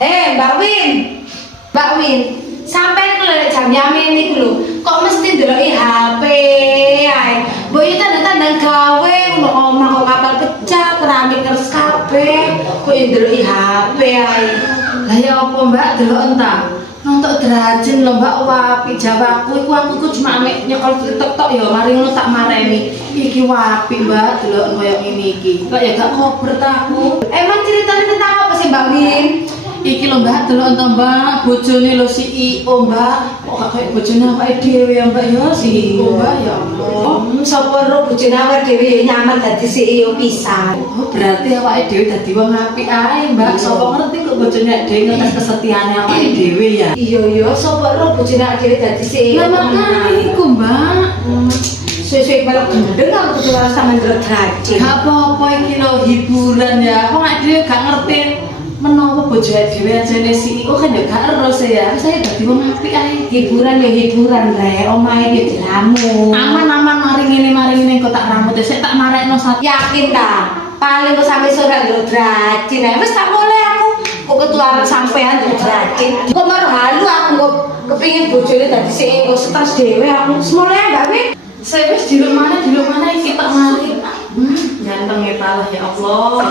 Mbak Win. Mbak Win, sampai ngelek jam yamin niku lho. Kok mesti ndeloki HP ae. Mbok iki tanda-tanda gawe ngono omah kok kapal pecah, keramik terus kabeh. Kok ndeloki HP ae. Lah ya apa Mbak delok entah. Nonton derajin lho Mbak wapi jawabku iku aku cuma mek nyekol TikTok tok ya mari ngono tak mareni. Iki wapi Mbak delok koyo ngene iki. Kok ya gak kober ta aku. Emang ceritanya tentang apa sih Mbak Win? Iki lho Mbak delok ento Mbak bojone lho CEO Mbak. Kok gak koyo bojone awake dhewe ya Mbak ya CEO Mbak ya Allah. Sapa ro bojone awake dhewe nyaman dadi CEO pisan. Oh berarti awake dhewe dadi wong apik ae Mbak. Sapa ngerti kok bojone awake dhewe ngetes kesetiaane awake dhewe ya. Iya sapa ro bojone awake dhewe dadi CEO. Lah makane iku Mbak. Sesuai balok gendeng aku kudu harus sampean ndelok derajat. Gak apa-apa iki lho hiburan ya. Wong awake dhewe gak ngerti menawa bojo dhewe ajane CEO kan ya gak eros ya. Saya dadi wong apik ae. Hiburan ya hiburan rek. Omahe ya dilamu. Aman-aman mari ngene kok tak rambut sik tak marekno satu. Yakin ta? Paling kok sampe sore ndelok derajat. Nah wis tak mulai aku. Kok ketularan sampean ndelok derajat. Kok baru halu aku kok kepengin bojone dadi CEO stres dhewe aku. Semulai Mbak Win. Saya wis di rumah mana iki tak mari. Ganteng ya Allah ya Allah.